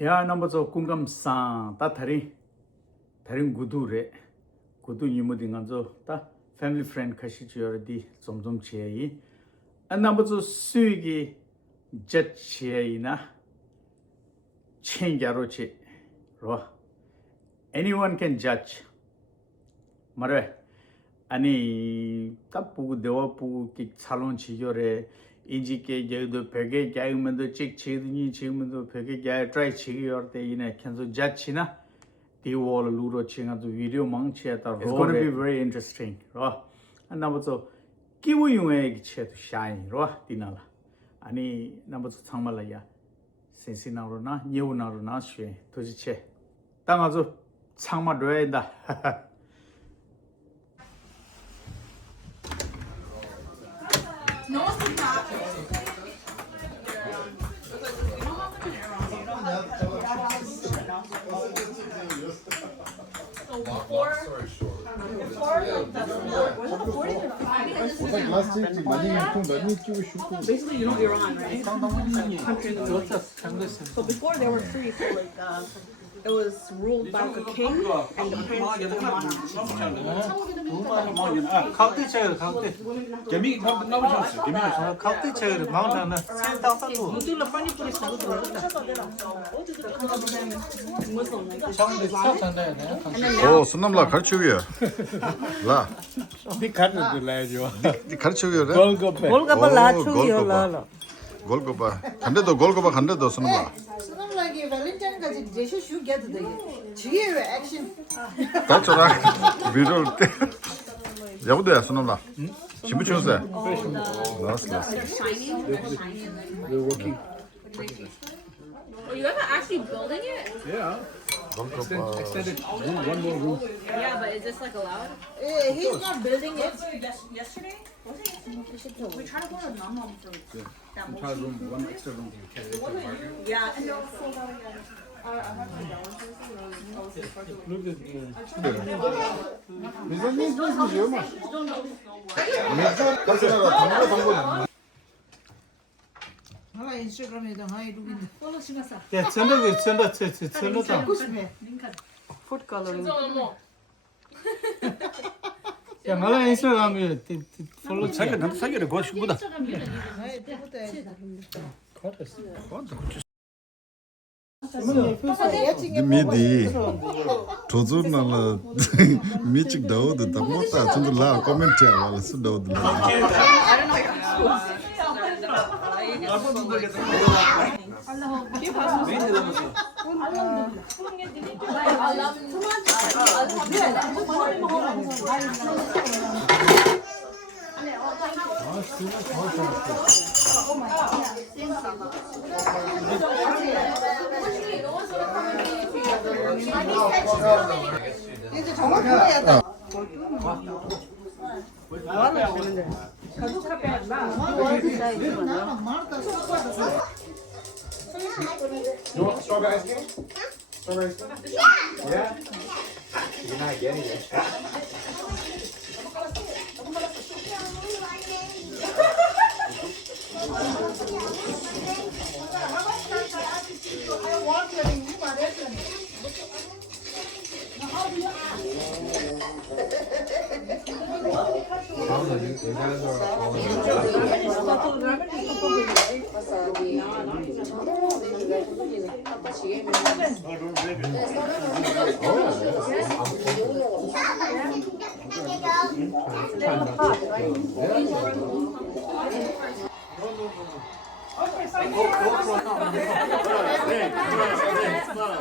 야, 남부서 공감상 다 다른 구두래 구두 이모딩 간저 다 패밀리 프렌드 같이 지어디 좀좀 지에이 안 남부서 수익이 jet 지에이나 챙겨로치 로 anyone can judge 말해 아니 딱 보고 대화 보고 살론 지겨래 인지게 제도 벽에 자유면도 찍치더니 지금도 벽에 자 트라이 치기어 때 이네 캔서 자치나 디월 루로 칭아도 비디오 망치에다 It's going to be very interesting 로 나부터 기부용에 기체도 샤인 로 디나라 아니 나부터 상말라야 센시나로나 뉴나로나 쉐 도지체 땅아주 상마려야다 No, it's not. So before, basically you know Iran, right? Country in the Middle East. So before there were three, so like it was ruled by the king and the prince and the monarch. 각대 차이를 각대 개미 나오셨어 개미가 각대 차이를 망하나 생각하고 Muslim like 오, 순남라 가르치고요. 라. 네 카드를 내줘 네 가르치고요. 골고배 골고바 라초기요 라라. 골고바. 간데도 골고바 간데도 순남라. 수능락이 발렌타인까지 제시 슈게도 돼. 지혜의 액션. 다쳐라. 비를 때. 야부도야 순남라. 지부치우세. 나스. They're working Oh, you guys are actually building it? yeah extended one more room Yeah, but is this like allowed? He's not building it. Yesterday? We tried to go to Namam for that entire room one extra room for candidate to argue Yeah, and they were sold out again. 아 인스타그램에다 하이 루빈데. 야 전다 하고 싶네. Food coloring. 야 말라 인스타그램에 follow 자기가 남자 사기를 거시보다 하이 그것도 해야지. 미디. 도전나라 미직 다오도 담았다. 좀라 코멘트야 말 수도도. 이제 정확해야 돼. You want strawberry ice cream? Strawberry ice cream? Yeah? You're not getting it.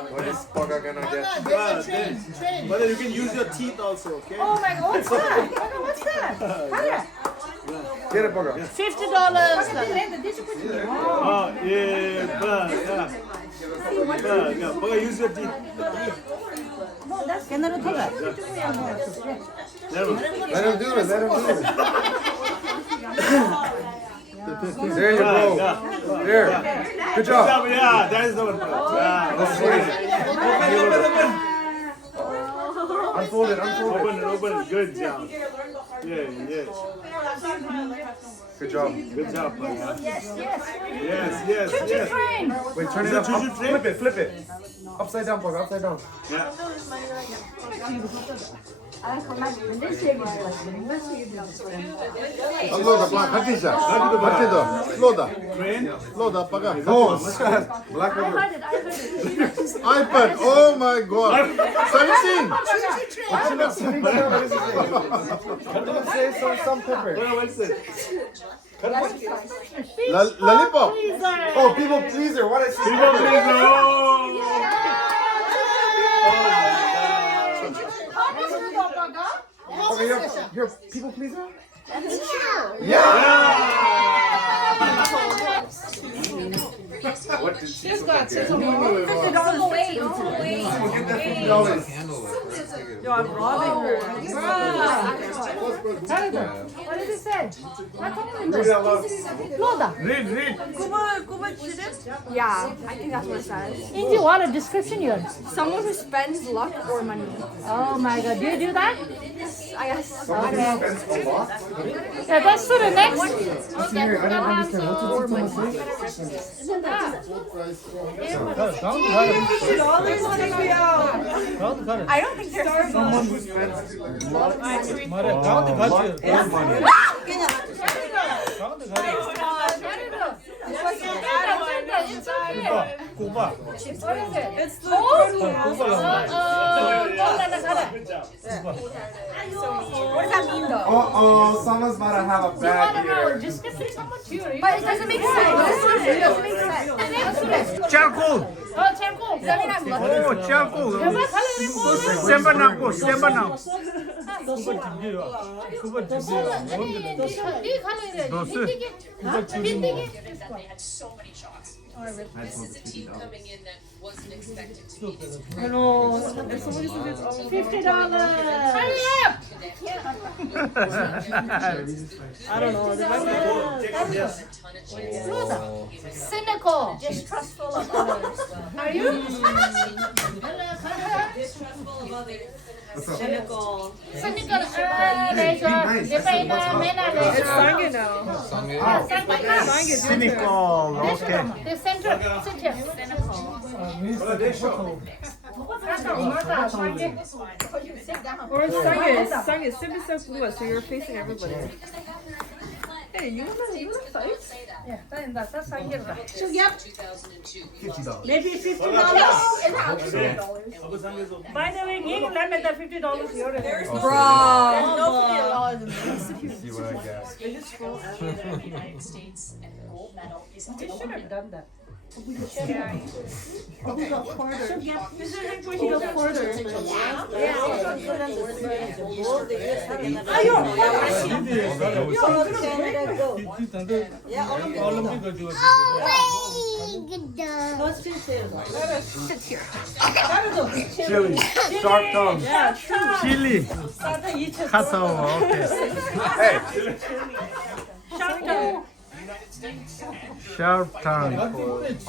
What is Pogga gonna get? But you can use your teeth also okay Oh my god, what's that? What's that? Get it, Pogga. $50. oh yeah but use your teeth 걔네는 터가. never Let him do it. Let him do it. There you go. There. Good job. yeah that is the one Let's see. Unfold it. Unfold it. open it good job yeah Good job. Good job. Yes, yes. Yes, yes, yes. Train. Wait, turn Is it it up. choo-choo train? Flip it, flip it. Upside down, Pog, upside down. Yeah. 슬로다 봐 같이 자 같이 더 슬로다 Train. 슬로다 빠가 No, black I river. heard it, I heard it. 아이패드 oh my god 17 Say some pepper. What's it? lollipop Oh, people pleaser. What is People please. Oh. Okay, you're people pleaser? What did she Yo, I'm robbing her. What did it say? Read it out loud. Loda. Read. Yeah, I think that's what it says. Inji, what a description here. Someone who spends luck or money. Oh my god, do you do that? I guess. Someone who spends a lot? Yeah, that's to the next. Here, I don't understand. What's it tell I don't think there's Someone who spends a lot of money. It's okay. Cuba. What is it? It's the What does that mean though? Uh-oh, someone's about to have a You bad wanna know? year. Just get someone to you. But it doesn't make sense. It doesn't make sense. Charcoal. Oh, charcoal. Does that mean I'm lucky? Oh, charcoal. What color is it? Semba na, semba na. 이 color 도스. 빈티기. They had so many shots. This is a team coming in that wasn't expected to be this great. $50. Hurry up! I don't know. Cynical. Distrustful of others. Are you? Distrustful of others. Cynical. Cynical. It's Sangye now. Cynical. Okay. The center. Cynical. Or Sangye. Simply so good. So you're facing everybody. Hey, you wanna fight? Yeah, that's Sangirda. 2002. Maybe $50. By the way, you let me the $50 here. See what I got. The United States and the gold medal is We should have done that. This is like where he goes further. Chili. Sharp tongue. Chili. Kato. Okay. Hey. Sharp tongue. I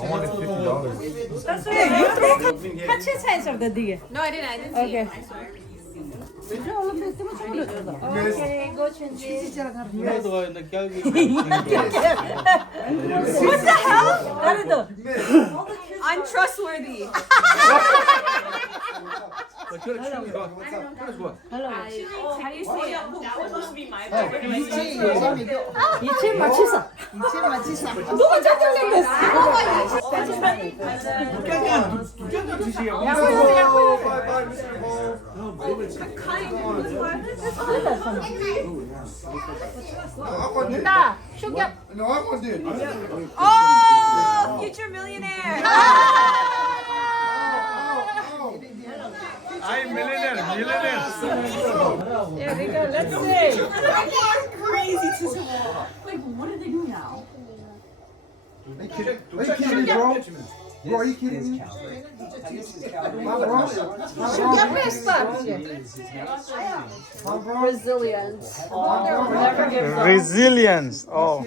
wanted $50. 같이 차에서 되게. No, I didn't see Okay. it. I swear. Okay, go change. What the hell? Untrustworthy. What's up? How do you say it? 이천 맞추사. 누가 짜증냈어? 나 슈격. No, I want it. Oh, future millionaire. I'm millionaire. Yeah, we go. Let's see. Are you kidding me, bro? Bro, are you kidding me? Resilience. Resilience. Oh,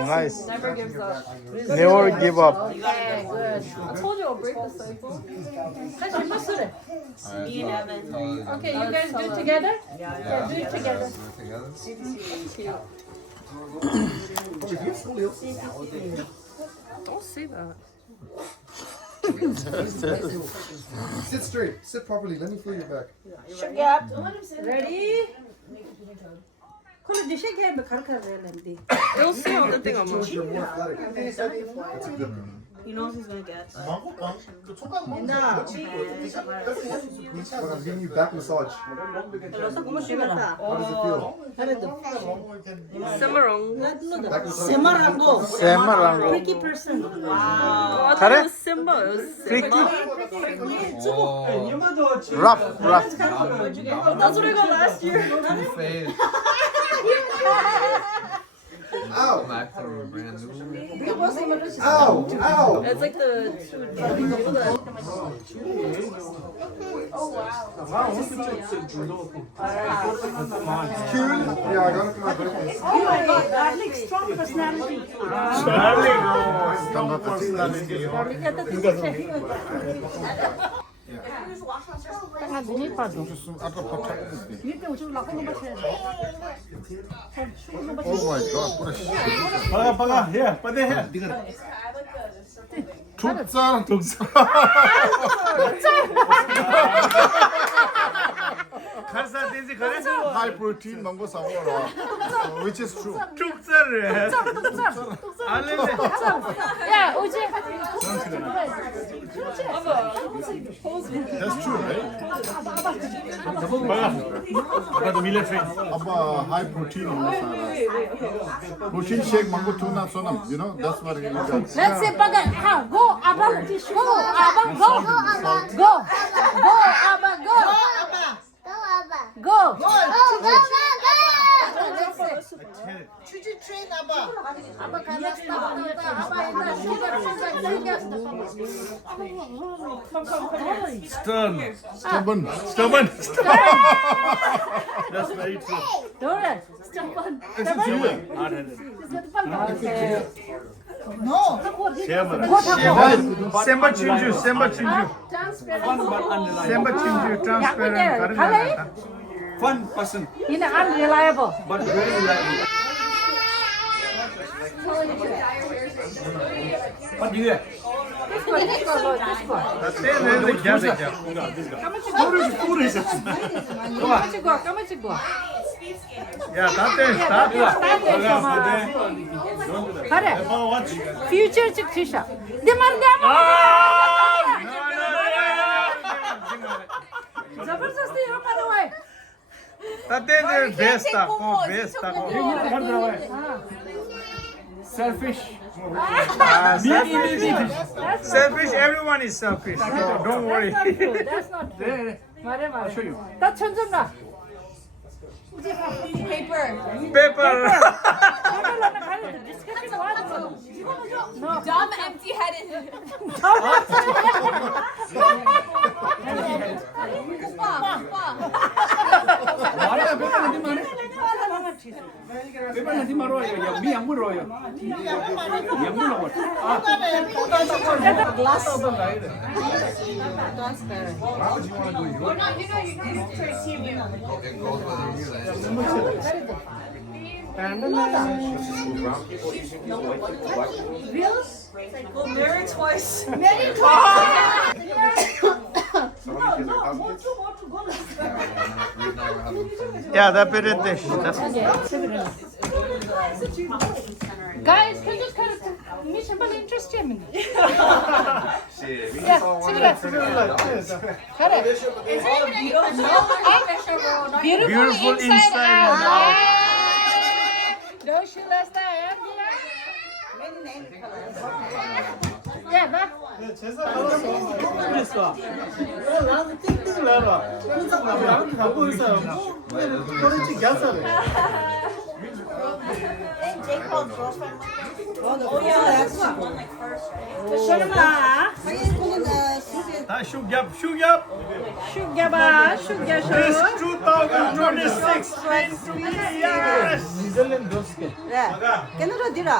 nice. Never gives up. Never give up. Okay, good. I told you I'll break the cycle. Okay, you guys do it together? Yeah, do it together. Don't say that. Sit straight. Sit properly. Let me feel your back. Shake up. Ready? Kolo shake hand karkar rendi. They'll see on the thing on my. You're more athletic. That's a good one. He knows he's gonna get. 나. But I'm giving you back massage. How does it feel? Semarang. Back massage. 세마랑고. 세마랑고. Tricky person. Wow. I thought Kare? it was Simba. It was Freaky. Oh. Rough. That's what I got last year. Face. Ow! Back to brand new. Ow! Ow! It's like the Cool? Yeah, I got it for my birthday. Oh my god, garlic strong personality. Oh my god, what a shit. Paga. Here, put it here. Tuksan. Kharsa desi khare. High protein mango samora. Which is true. Tukzar. Yeah, Uji. That's true, right? Paga to military. Abba, high protein mango samora. Protein shake mango tuna sonam. You know, that's what it is. Let's say Paga. Go, Abba. Go, Abba. Go. Go. Go, Abba. Go. Go. Chuchu train Abba. Abba kanasta. Abba ina sugar. Stubborn. That's very true. Dora. Stubborn. No. Semba chinju. Transparent. Fun person, In unreliable. but very reliable. What do you do? This one. 까마치고. Yeah, start. 그래. Future chick tisha. 내 말대 जबरदस्ती हो पर ओए Best. Selfish. Selfish. Everyone is selfish. Don't worry. That's not true. 말해. I'll show you. 나 천점 나. paper. Paper. No. Dumb, empty-headed. Paper nanti maroyo, yang mi yang muroyo. Yang muroyo. Glass. Transparent. Go marry twice. Yeah, that bit it. Guys, can you just kind of me simple interest him. Beautiful inside. Don't you last time? Yeah, that. 나는 띵띵을 알아. 나한테 갖고 있어요. 도대체 갸사를. Oh yeah, that's one. 다 슈갑. 슈가바, 슈가쇼. This 2026 to me, yes. Netherlands doske. Canada dira.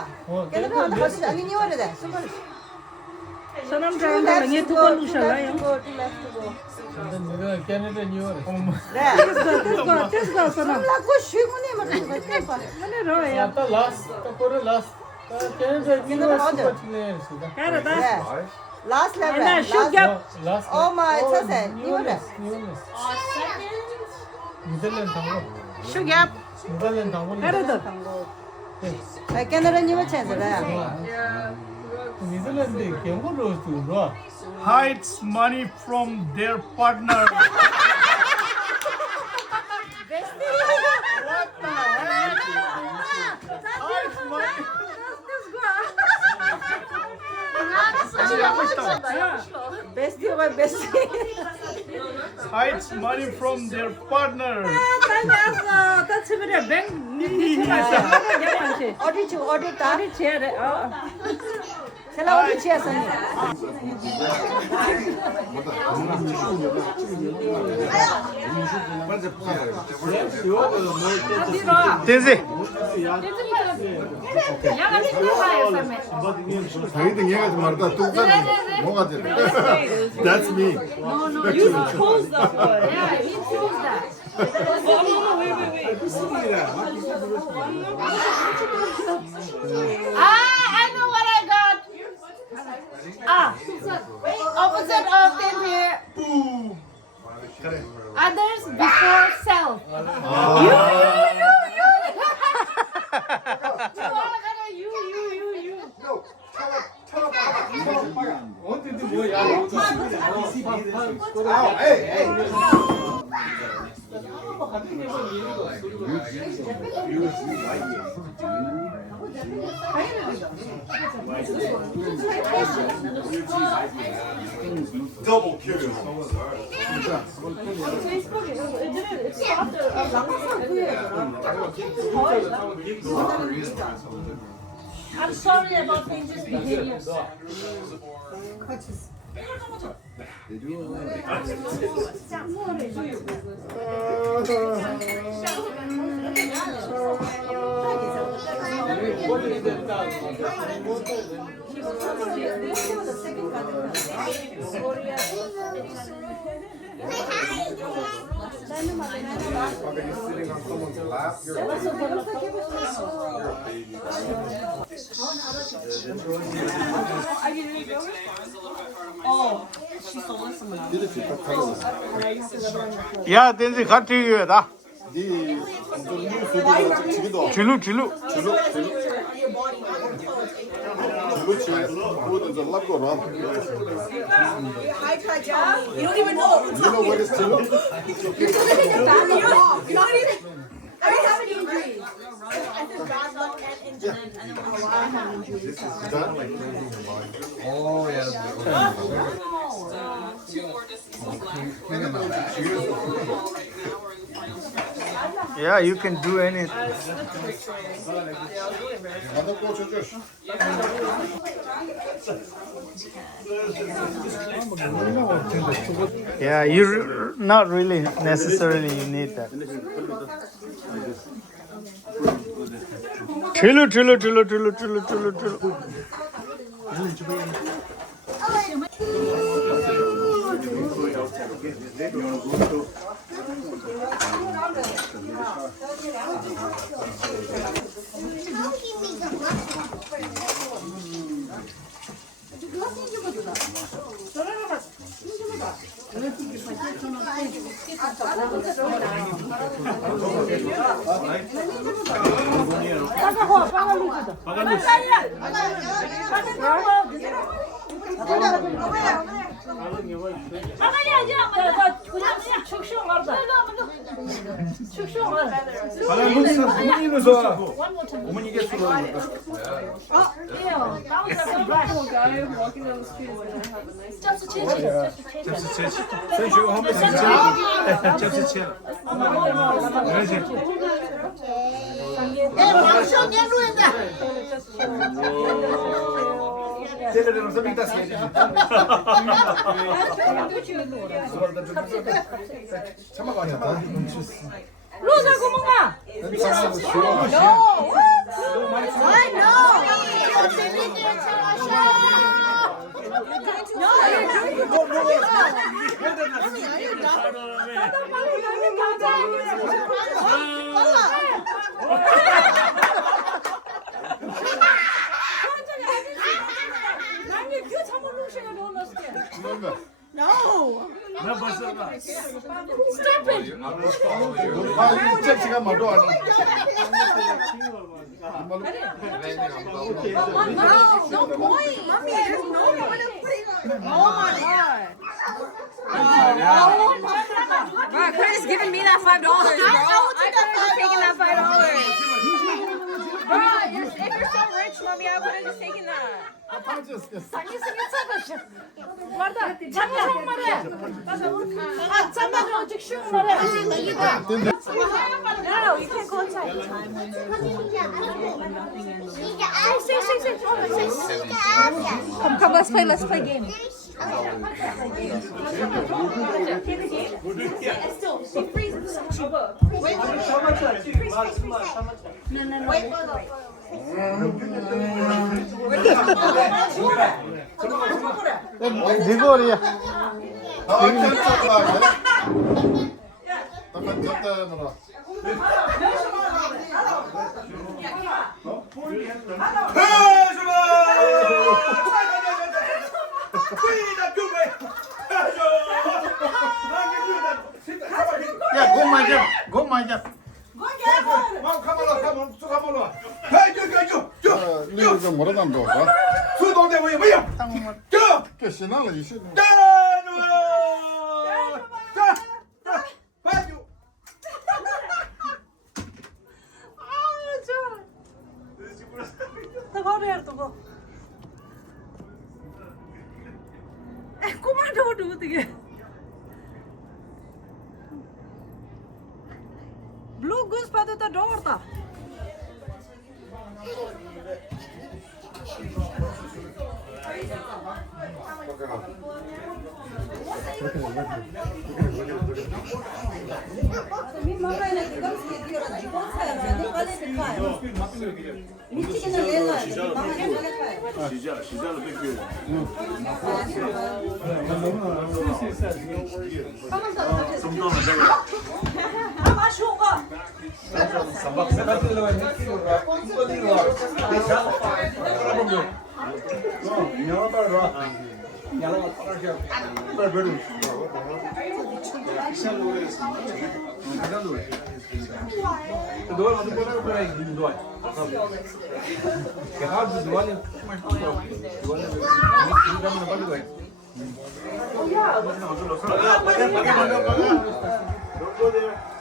Canada on the house. Ani niwara da. Sonam jalan jalan ni tu pun usah lah yang. Left to go. Canada New York. This go sana. 라고 쉬고네 막 그거 봐. Mane ro ya. Ata last, pura last. Canada New York super players. Canada. Last level. Ana shoot gap. Last. Oh my god. Newness. Netherlands 당고. Shoot gap. Netherlands 당고. Canada. 캐나다 니가 찾아라. Netherlands 경고로 또 Hides money from their partner. 베스트가 베스트. Hides money from their partner. 다녀왔어. 다 집에 뱅. 어디 다 어디 제래. 셀라 어디 치었어니? Tezi. 자기들 얘기하지 말다 뚱자는 뭐가 돼? That's me. You chose that one. Yeah, he chose that. I know what I got. Opposite of them here. Others before self. You. No, tell her. 어디도 뭐야? Ow, hey. Double kill. I'm sorry about Benji's behavior. Fucking sitting on someone's lap. 야, 댄지 같이 해다. 네 뉴스도 지기도 줄루. 줄루 그거도 좀 랍고 라. You don't even know. You know what is 줄루? You don't even. I don't have any injuries. I said bad luck and injuries. I don't know why I have injuries. Oh, yeah. Two more distances left. Right now we're in final stretch. Yeah, you can do anything. 나도 꽂혀줘. Yeah, you not really necessarily you need that. True. 어머니께 guy walking down the street is gonna have a nice 로자 고몽아. No. Stop it. 아, 이제 시간 말도 안 해. No, no point. Mommy, there's no point in putting on it. Bro, Chris giving me that $5, bro. I could have just taken that $5. Bro, if you're so rich, mommy, I would have just taken that. Sanki seni sarhoşum. Varda, çamaşır onları. Çamaşır olacak şu onları. No, you can't go inside. Come, let's play game. 니거리야. 아, 괜찮다. 잠깐 졌다 너. 야, 공 맞아. 공 맞아. 이거 좀 뭐라 난 거. 그 신나는 이 신. Blue goose by the door. Don't go there.